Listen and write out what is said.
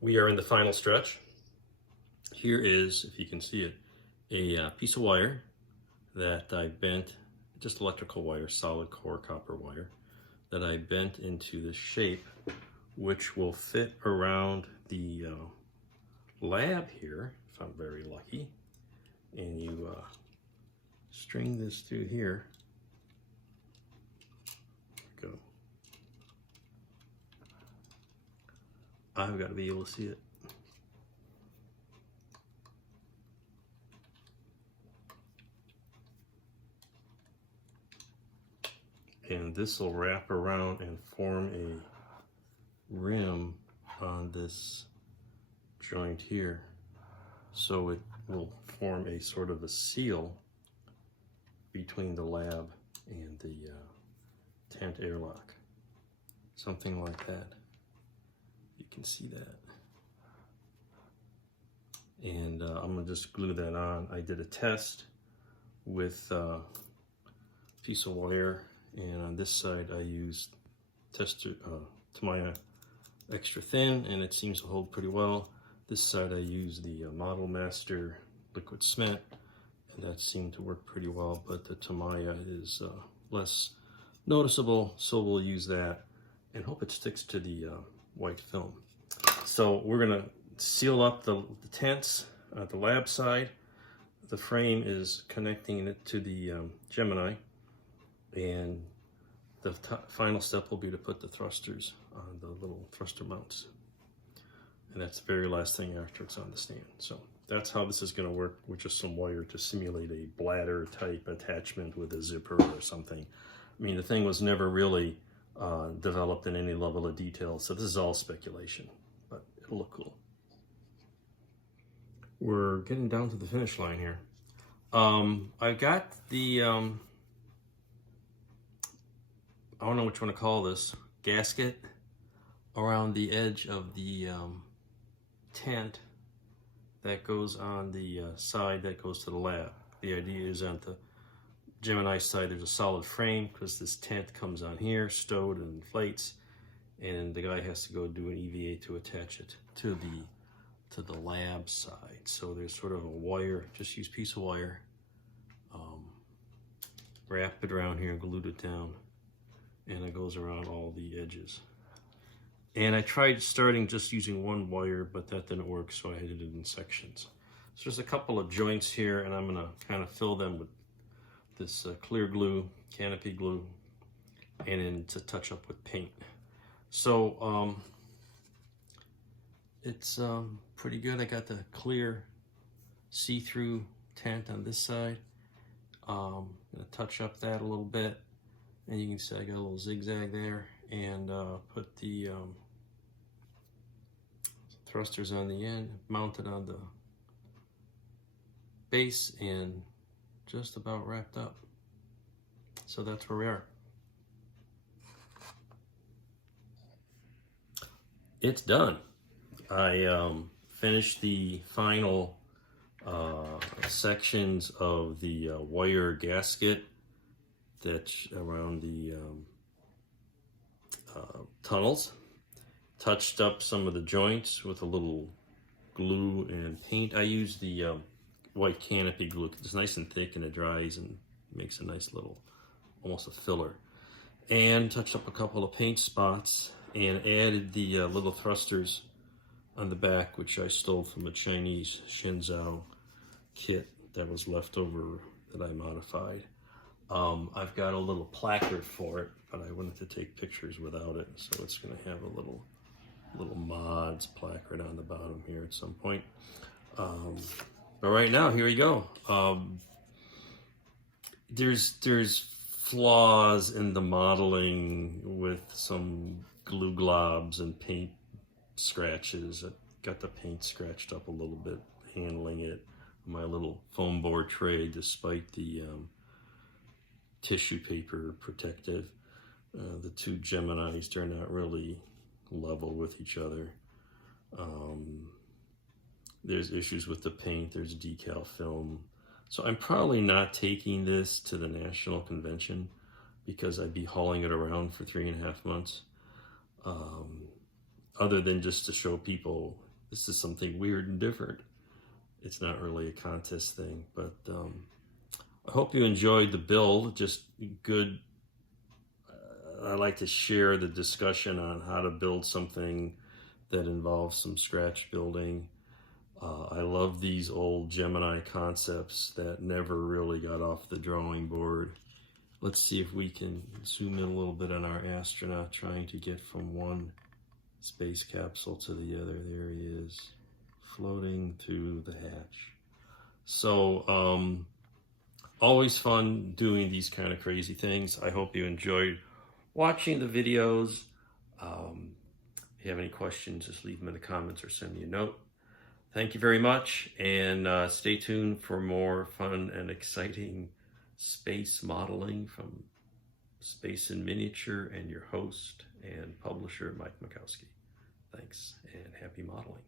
We are in the final stretch. Here is, if you can see it, a piece of wire that I bent, just electrical wire, solid core copper wire, that I bent into this shape, which will fit around the lab here, if I'm very lucky. And you string this through here. Go. I've got to be able to see it. And this will wrap around and form a rim on this joint here. So it will form a sort of a seal between the lab and the tent airlock. Something like that. You can see that. And I'm gonna just glue that on. I did a test with a piece of wire, and on this side I used Tamiya extra thin, and it seems to hold pretty well. This side I used the Model Master liquid cement, and that seemed to work pretty well, but the Tamiya is less noticeable, so we'll use that and hope it sticks to the white film. So we're gonna seal up the tents at the lab side. The frame is connecting it to the Gemini, and the final step will be to put the thrusters on the little thruster mounts. And that's the very last thing after it's on the stand. So that's how this is going to work, with just some wire to simulate a bladder type attachment with a zipper or something. I mean, the thing was never really developed in any level of detail, so this is all speculation, but it'll look cool. We're getting down to the finish line here. I've got the, I don't know which one to call this, gasket around the edge of the tent that goes on the side that goes to the lab. The idea is on the Gemini side there's a solid frame, because this tent comes on here, stowed and inflates, and the guy has to go do an EVA to attach it to the lab side. So there's sort of a wire, just use piece of wire, wrap it around here and glued it down, and it goes around all the edges. And I tried starting just using one wire, but that didn't work, so I did it in sections. So there's a couple of joints here, and I'm gonna kind of fill them with this clear glue, canopy glue, and then to touch up with paint. So it's pretty good. I got the clear see-through tent on this side. I'm gonna touch up that a little bit, and you can see I got a little zigzag there, and put the thrusters on the end, mounted on the base, and just about wrapped up. So that's where we are. It's done. I finished the final sections of the wire gasket that's around the tunnels. Touched up some of the joints with a little glue and paint. I used the white canopy glue. It's nice and thick, and it dries and makes a nice little, almost a filler. And touched up a couple of paint spots, and added the little thrusters on the back, which I stole from a Chinese Shenzhou kit that was left over that I modified. I've got a little placard for it, but I wanted to take pictures without it, so it's going to have a little mods placard on the bottom here at some point. But right now, here we go. There's flaws in the modeling with some glue globs and paint scratches. I got the paint scratched up a little bit handling it. My little foam board tray, despite the tissue paper protective. The two Geminis, they're not really level with each other. There's issues with the paint, there's decal film. So I'm probably not taking this to the national convention, because I'd be hauling it around for 3.5 months. Other than just to show people, this is something weird and different. It's not really a contest thing, but I hope you enjoyed the build. Just good. I like to share the discussion on how to build something that involves some scratch building. I love these old Gemini concepts that never really got off the drawing board. Let's see if we can zoom in a little bit on our astronaut trying to get from one space capsule to the other. There he is, floating through the hatch. So always fun doing these kind of crazy things. I hope you enjoyed watching the videos. If you have any questions, just leave them in the comments or send me a note. Thank you very much, and stay tuned for more fun and exciting space modeling from Space in Miniature and your host and publisher, Mike Makowski. Thanks, and happy modeling.